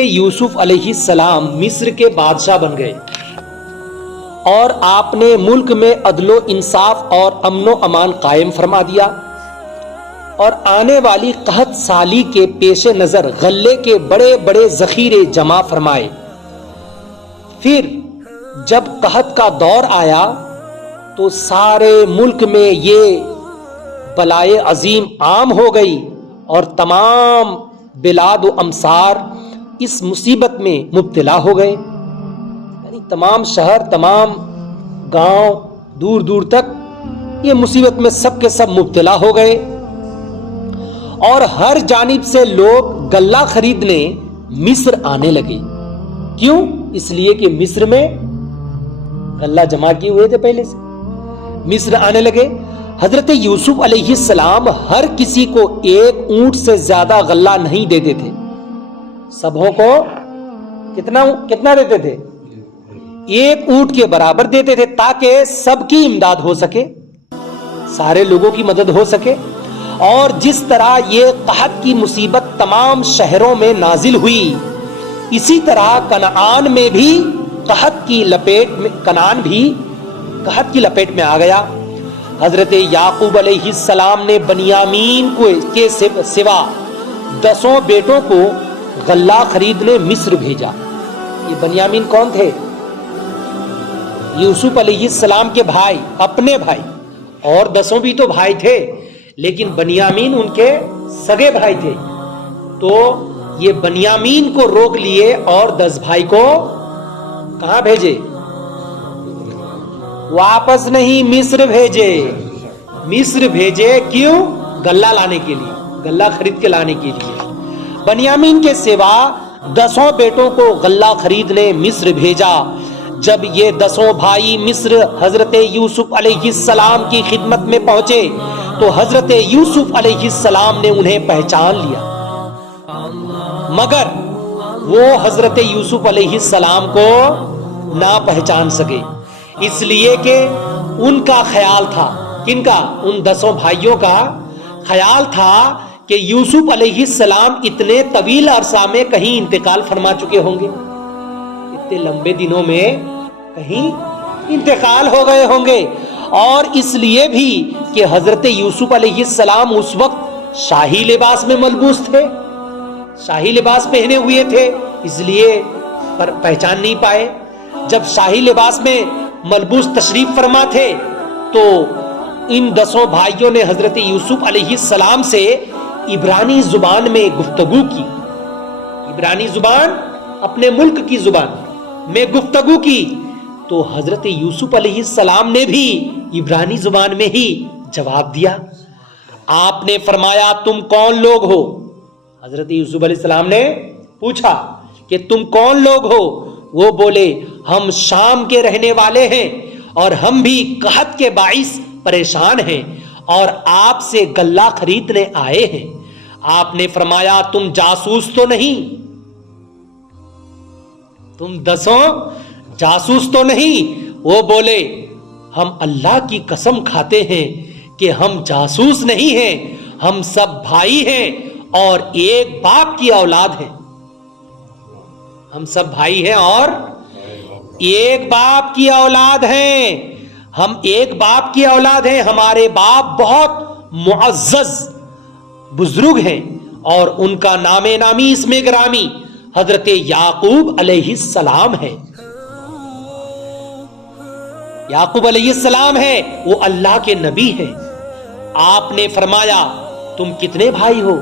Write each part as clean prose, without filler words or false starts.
یوسف علیہ السلام مصر کے بادشاہ بن گئے اور آپ نے ملک میں عدل و انصاف اور امن و امان قائم فرما دیا اور آنے والی قحط سالی کے پیش نظر غلے کے بڑے بڑے ذخیرے جمع فرمائے۔ پھر جب قحط کا دور آیا تو سارے ملک میں یہ بلائے عظیم عام ہو گئی اور تمام بلاد و امصار اس مصیبت میں مبتلا ہو گئے، یعنی تمام شہر، تمام گاؤں، دور دور تک یہ مصیبت میں سب کے سب مبتلا ہو گئے اور ہر جانب سے لوگ غلہ خریدنے مصر آنے لگے۔ کیوں؟ اس لیے کہ مصر میں غلہ جمع کیے ہوئے تھے، پہلے سے مصر آنے لگے۔ حضرت یوسف علیہ السلام ہر کسی کو ایک اونٹ سے زیادہ غلہ نہیں دیتے تھے، سبوں کو کتنا دیتے تھے؟ ایک اونٹ کے برابر دیتے تھے، تاکہ سب کی امداد ہو سکے، سارے لوگوں کی مدد ہو سکے۔ اور جس طرح یہ قحط کی مصیبت تمام شہروں میں نازل ہوئی، اسی طرح کنعان میں بھی قحط کی لپیٹ میں آ گیا۔ حضرت یعقوب علیہ السلام نے بنیامین کے سوا 10 بیٹوں کو غلہ خریدنے مصر بھیجا۔ یہ بنیامین کون تھے؟ یوسف علیہ السلام کے بھائی، اپنے بھائی، اور 10 بھی تو بھائی تھے، لیکن بنیامین ان کے سگے بھائی تھے، تو یہ بنیامین کو روک لیے اور 10 بھائی کو کہاں بھیجے؟ واپس نہیں، مصر بھیجے۔ مصر بھیجے کیوں؟ غلہ لانے کے لیے، غلہ خرید کے لانے کے لیے۔ بنیامین کے سوا 10 بیٹوں کو غلہ خریدنے مصر بھیجا۔ جب یہ 10 بھائی مصر حضرت یوسف علیہ السلام کی خدمت میں پہنچے تو حضرت یوسف علیہ السلام نے انہیں پہچان لیا، مگر وہ حضرت یوسف علیہ السلام کو نہ پہچان سکے، اس لیے کہ ان کا خیال تھا، کن کا؟ ان 10 بھائیوں کا خیال تھا کہ یوسف علیہ السلام اتنے طویل عرصہ میں کہیں انتقال فرما چکے ہوں گے، اتنے لمبے دنوں میں کہیں انتقال ہو گئے ہوں گے، اور اس لیے بھی کہ حضرت یوسف علیہ السلام اس وقت شاہی لباس میں ملبوس تھے، شاہی لباس پہنے ہوئے تھے، اس لیے پہچان نہیں پائے۔ جب شاہی لباس میں ملبوس تشریف فرما تھے تو ان 10 بھائیوں نے حضرت یوسف علیہ السلام سے عبرانی زبان میں گفتگو کی، عبرانی زبان اپنے ملک کی زبان میں گفتگو کی، تو حضرت یوسف علیہ السلام نے بھی عبرانی زبان میں ہی جواب دیا۔ آپ نے فرمایا تم کون لوگ ہو؟ حضرت یوسف علیہ السلام نے پوچھا کہ تم کون لوگ ہو؟ وہ بولے ہم شام کے رہنے والے ہیں اور ہم بھی قحط کے باعث پریشان ہیں اور آپ سے غلہ خریدنے آئے ہیں۔ آپ نے فرمایا تم جاسوس تو نہیں؟ تم 10 جاسوس تو نہیں؟ وہ بولے ہم اللہ کی قسم کھاتے ہیں کہ ہم جاسوس نہیں ہیں، ہم سب بھائی ہیں اور ایک باپ کی اولاد ہیں، ہم سب بھائی ہیں اور ایک باپ کی اولاد ہیں، ہم ایک باپ کی اولاد ہیں، ہمارے باپ بہت معزز بزرگ ہیں اور ان کا نام نامی اسم گرامی حضرت یعقوب علیہ السلام ہے، یعقوب علیہ السلام ہے، وہ اللہ کے نبی ہیں۔ آپ نے فرمایا تم کتنے بھائی ہو؟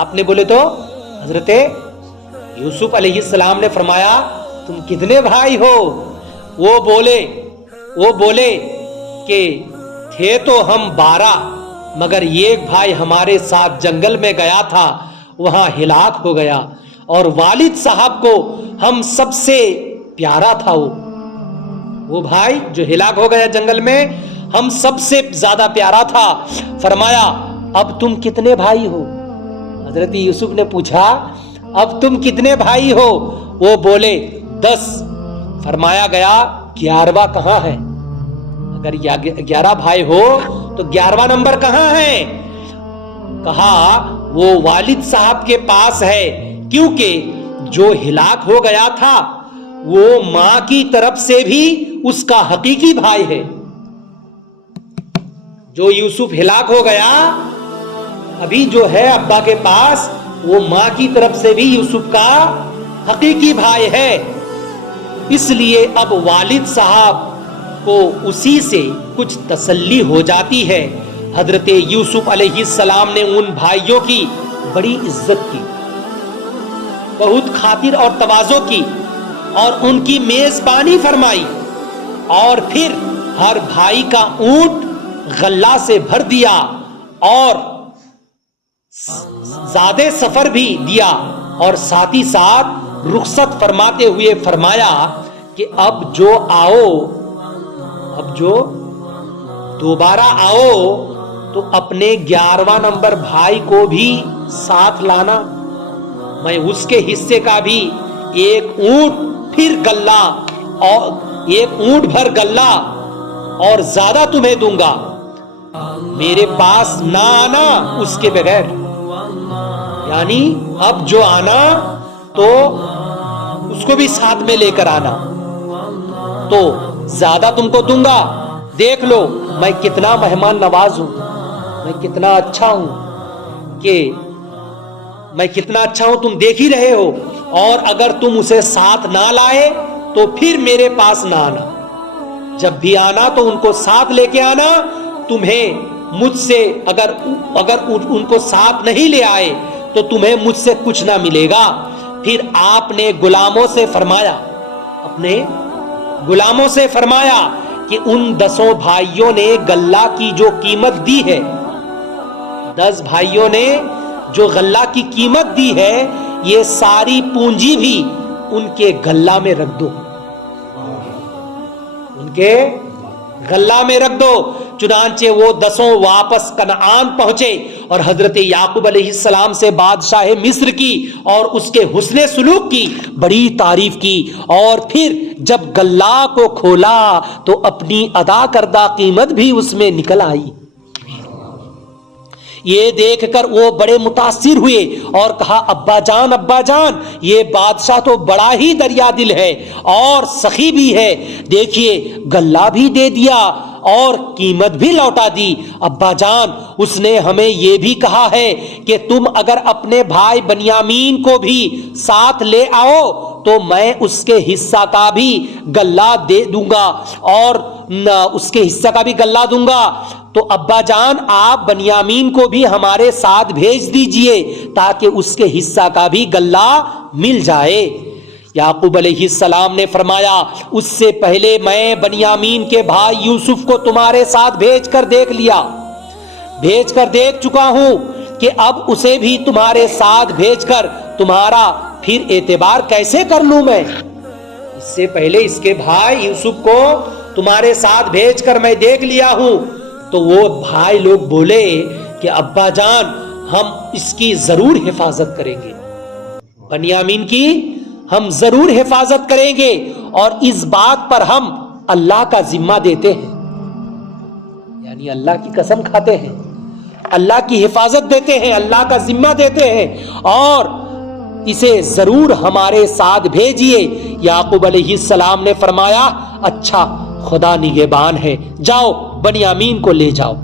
آپ نے بولے تو حضرت یوسف علیہ السلام نے فرمایا تم کتنے بھائی ہو؟ وہ بولے کہ تھے تو ہم 12، مگر ایک بھائی ہمارے ساتھ جنگل میں گیا تھا، وہاں ہلاک ہو گیا، اور والد صاحب کو ہم سب سے پیارا تھا، وہ بھائی جو ہلاک ہو گیا جنگل میں ہم سب سے زیادہ پیارا تھا۔ فرمایا اب تم کتنے بھائی ہو؟ حضرت یوسف نے پوچھا اب تم کتنے بھائی ہو؟ وہ بولے 10۔ فرمایا گیا 11واں کہاں ہے؟ اگر 11 بھائی ہو تو 11واں نمبر کہاں ہے؟ کہا وہ والد صاحب کے پاس ہے، کیونکہ جو ہلاک ہو گیا تھا وہ ماں کی طرف سے بھی اس کا حقیقی بھائی ہے. جو یوسف ہلاک ہو گیا ابھی جو ہے ابا کے پاس, وہ ماں کی طرف سے بھی یوسف کا حقیقی بھائی ہے. اس لیے اب والد صاحب کو اسی سے کچھ تسلی ہو جاتی ہے. حضرت یوسف علیہ السلام نے ان بھائیوں کی بڑی عزت کی, بہت خاطر اور تواضع کی, اور ان کی میزبانی فرمائی, اور پھر ہر بھائی کا اونٹ غلہ سے بھر دیا اور زیادہ سفر بھی دیا, اور ساتھ ہی ساتھ رخصت فرماتے ہوئے فرمایا کہ اب جو دوبارہ آؤ تو اپنے 11واں نمبر بھائی کو بھی ساتھ لانا, میں اس کے حصے کا بھی ایک اونٹ پھر غلہ اور ایک اونٹ بھر غلہ اور زیادہ تمہیں دوں گا, میرے پاس نہ آنا اس کے بغیر. یعنی اب جو آنا تو اس کو بھی ساتھ میں لے کر آنا, تو زیادہ تم کو دوں گا. دیکھ لو میں کتنا مہمان نواز ہوں, میں کتنا اچھا ہوں, کہ میں کتنا اچھا ہوں تم دیکھ ہی رہے ہو. اور اگر تم اسے ساتھ نہ لائے تو پھر میرے پاس نہ آنا, جب بھی آنا تو ان کو ساتھ لے کے آنا. تمہیں مجھ سے اگر ان کو ساتھ نہیں لے آئے تو تمہیں مجھ سے کچھ نہ ملے گا. پھر آپ نے غلاموں سے فرمایا, اپنے غلاموں سے فرمایا کہ ان 10 بھائیوں نے غلہ کی جو قیمت دی ہے, 10 بھائیوں نے جو غلہ کی قیمت دی ہے, یہ ساری پونجی بھی ان کے غلہ میں رکھ دو, ان کے غلہ میں رکھ دو. چنانچہ وہ 10 واپس کنعان پہنچے اور حضرت یعقوب علیہ السلام سے بادشاہ مصر کی اور اس کے حسن سلوک کی بڑی تعریف کی. اور پھر جب غلہ کو کھولا تو اپنی ادا کردہ قیمت بھی اس میں نکل آئی. یہ دیکھ کر وہ بڑے متاثر ہوئے اور کہا, ابا جان, یہ بادشاہ تو بڑا ہی دریا دل ہے اور سخی بھی ہے. دیکھیے غلہ بھی دے دیا اور قیمت بھی لوٹا دی. ابا جان, اس نے ہمیں یہ بھی کہا ہے کہ تم اگر اپنے بھائی بنیامین کو بھی ساتھ لے آؤ تو میں اس کے حصہ کا بھی غلہ دے دوں گا, اور اس کے حصہ کا بھی غلہ دوں گا. تو ابا جان آپ بنیامین کو بھی ہمارے ساتھ بھیج دیجئے تاکہ اس کے حصہ کا بھی غلہ مل جائے. یعقوب علیہ السلام نے فرمایا, اس سے پہلے میں بنیامین کے بھائی یوسف کو تمہارے ساتھ بھیج کر دیکھ چکا ہوں کہ اب اسے بھی تمہارے ساتھ بھیج کر تمہارا پھر اعتبار کیسے کر لوں میں. اس سے پہلے اس کے بھائی یوسف کو تمہارے ساتھ بھیج کر میں دیکھ لیا ہوں. تو وہ بھائی لوگ بولے کہ ابا جان ہم اس کی ضرور حفاظت کریں گے, بنیامین کی ہم ضرور حفاظت کریں گے, اور اس بات پر ہم اللہ کا ذمہ دیتے ہیں, یعنی اللہ کی قسم کھاتے ہیں, اللہ کی حفاظت دیتے ہیں, اللہ کا ذمہ دیتے ہیں, اور اسے ضرور ہمارے ساتھ بھیجیے. یعقوب علیہ السلام نے فرمایا, اچھا خدا نگہبان ہے, جاؤ بنیامین کو لے جاؤ.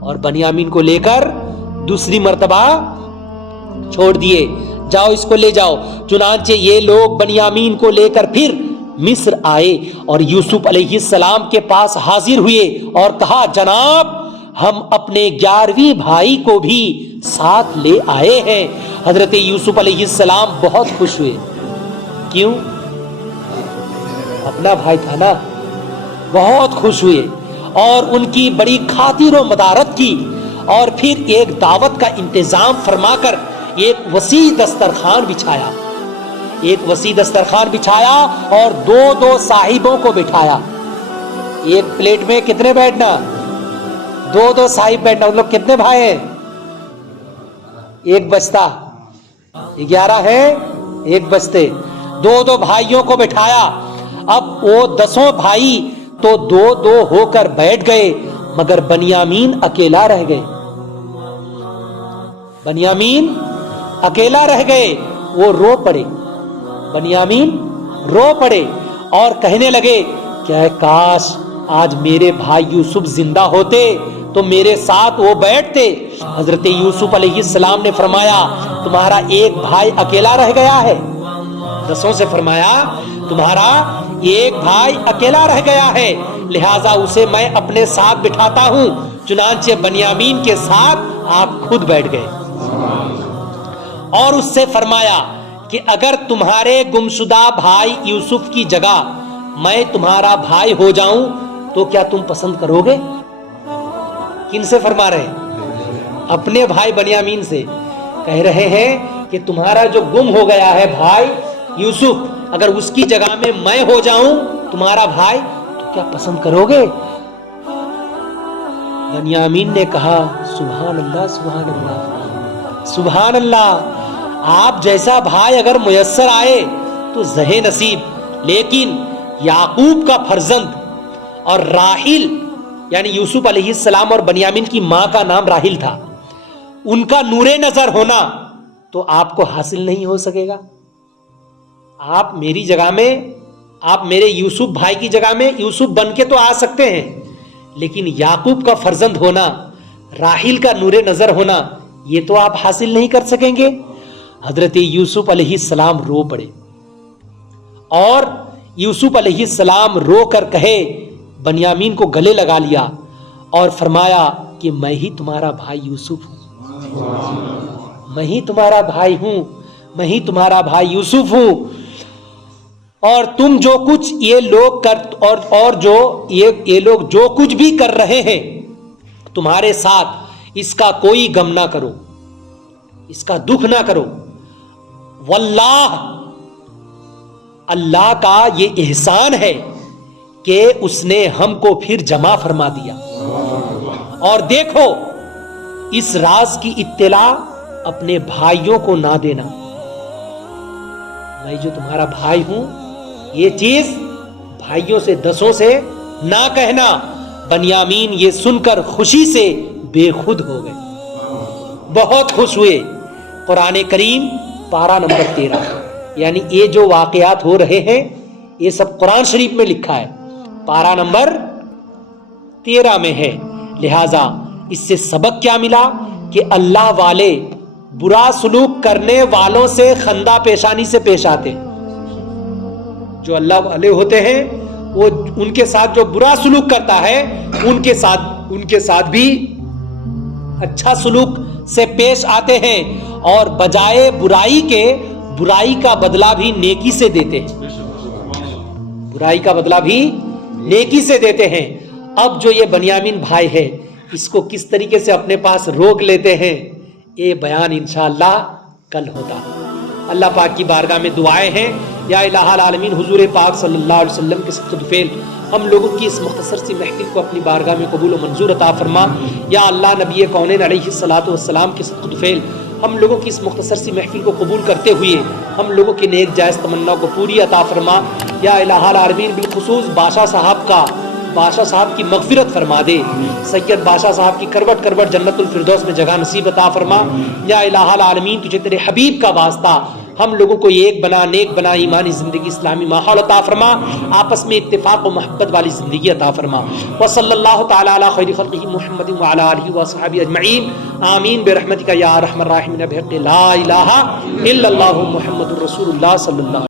اور بنیامین کو لے کر دوسری مرتبہ چھوڑ دیے, جاؤ اس کو لے جاؤ. چنانچہ یہ لوگ بنیامین کو لے کر پھر مصر آئے اور یوسف علیہ السلام کے پاس حاضر ہوئے اور کہا, جناب ہم اپنے 11ویں بھائی کو بھی ساتھ لے آئے ہیں. حضرت یوسف علیہ السلام بہت خوش ہوئے. کیوں؟ اپنا بھائی تھا نا, بہت خوش ہوئے اور ان کی بڑی خاطر و مدارت کی. اور پھر ایک دعوت کا انتظام فرما کر ایک وسیع دسترخوان بچھایا اور 2 صاحبوں کو بٹھایا. ایک پلیٹ میں کتنے بیٹھنا؟ 2 صاحب بیٹھنا. ان لوگ کتنے بھائی ہیں؟ ایک بچتا, 11 ہے, ایک بچتے. 2 بھائیوں کو بٹھایا. اب وہ 10 بھائی تو 2 ہو کر بیٹھ گئے, مگر بنیامین اکیلا رہ گئے. وہ رو پڑے، بنیامین رو پڑے اور کہنے لگے کہ کاش آج میرے بھائی یوسف زندہ ہوتے تو میرے ساتھ وہ بیٹھتے۔ حضرت یوسف علیہ السلام نے فرمایا تمہارا ایک بھائی اکیلا رہ گیا ہے، دسوں سے فرمایا تمہارا ایک بھائی اکیلا رہ گیا ہے، لہٰذا اسے میں اپنے ساتھ بٹھاتا ہوں۔ چنانچہ بنیامین کے ساتھ آپ خود بیٹھ گئے اور اس سے فرمایا کہ اگر تمہارے گمشدہ بھائی یوسف کی جگہ میں تمہارا بھائی ہو جاؤں تو کیا تم پسند کرو گے؟ کن سے فرما رہے ہیں؟ اپنے بھائی بنیامین سے کہہ رہے ہیں کہ تمہارا جو گم ہو گیا ہے بھائی یوسف، اگر اس کی جگہ میں ہو جاؤں تمہارا بھائی تو کیا پسند کرو گے؟ بنیامین نے کہا سبحان اللہ سبحان اللہ سبحان اللہ، آپ جیسا بھائی اگر میسر آئے تو زہ نصیب، لیکن یعقوب کا فرزند اور راحیل یعنی یوسف علیہ السلام اور بنیامین کی ماں کا نام راحیل تھا، ان کا نور نظر ہونا تو آپ کو حاصل نہیں ہو سکے گا۔ آپ میری جگہ میں، آپ میرے یوسف بھائی کی جگہ میں یوسف بن کے تو آ سکتے ہیں، لیکن یعقوب کا فرزند ہونا، راحیل کا نور نظر ہونا، یہ تو آپ حاصل نہیں کر سکیں گے۔ حضرت یوسف علیہ السلام رو پڑے اور یوسف علیہ السلام رو کر کہے، بنیامین کو گلے لگا لیا اور فرمایا کہ میں ہی تمہارا بھائی یوسف ہوں، میں ہی تمہارا بھائی ہوں، میں ہی تمہارا بھائی یوسف ہوں، اور تم جو کچھ یہ لوگ جو کچھ بھی کر رہے ہیں تمہارے ساتھ، اس کا کوئی غم نہ کرو، اس کا دکھ نہ کرو، واللہ اللہ کا یہ احسان ہے کہ اس نے ہم کو پھر جمع فرما دیا، اور دیکھو اس راز کی اطلاع اپنے بھائیوں کو نہ دینا، میں جو تمہارا بھائی ہوں یہ چیز بھائیوں سے دسوں سے نہ کہنا۔ بنیامین یہ سن کر خوشی سے بے خود ہو گئے، بہت خوش ہوئے۔ قرآن کریم پارہ نمبر 13، یعنی یہ جو واقعات ہو رہے ہیں یہ سب قرآن شریف میں لکھا ہے، پارہ نمبر 13 میں ہے۔ لہذا اس سے سبق کیا ملا کہ اللہ والے برا سلوک کرنے والوں سے خندہ پیشانی سے پیش آتے، جو اللہ والے ہوتے ہیں وہ ان کے ساتھ جو برا سلوک کرتا ہے ان کے ساتھ بھی اچھا سلوک سے پیش آتے ہیں، اور بجائے برائی کے برائی کا بدلہ بھی نیکی سے دیتے ہیں، برائی کا بدلہ بھی نیکی سے دیتے ہیں۔ اب جو یہ بنیامین بھائی ہے اس کو کس طریقے سے اپنے پاس روک لیتے ہیں یہ بیان انشاءاللہ کل ہوتا۔ اللہ پاک کی بارگاہ میں دعائیں ہیں، یا الہ العالمین حضور پاک صلی اللہ علیہ وسلم کے صدقہ طفیل ہم لوگوں کی اس مختصر سی محفل کو اپنی بارگاہ میں قبول و منظور عطا فرما۔ یا اللہ نبی کونین علیہ الصلوۃ والسلام کے صدقہ طفیل ہم لوگوں کی اس مختصر سی محفل کو قبول کرتے ہوئے ہم لوگوں کی نیک جائز تمنا کو پوری عطا فرما۔ یا الہ العالمین بالخصوص بادشاہ صاحب کی مغفرت فرما دے، سید بادشاہ صاحب کی کروٹ کروٹ جنت الفردوس میں جگہ نصیب عطا فرما۔ یا الہ العالمین تجھے تیرے حبیب کا واسطہ ہم لوگوں کو ایک بنا، نیک بنا، ایمانی زندگی، اسلامی ماحول عطا فرما، آپس میں اتفاق و محبت والی زندگی عطا فرما۔ وصلی اللہ تعالی علی خیر خلقہ محمد وعلی آلہ وصحبہ اجمعین، آمین برحمتک یا ارحم الراحمین، بحق لا الہ الا اللہ محمد رسول اللہ صلی اللہ علیہ وسلم۔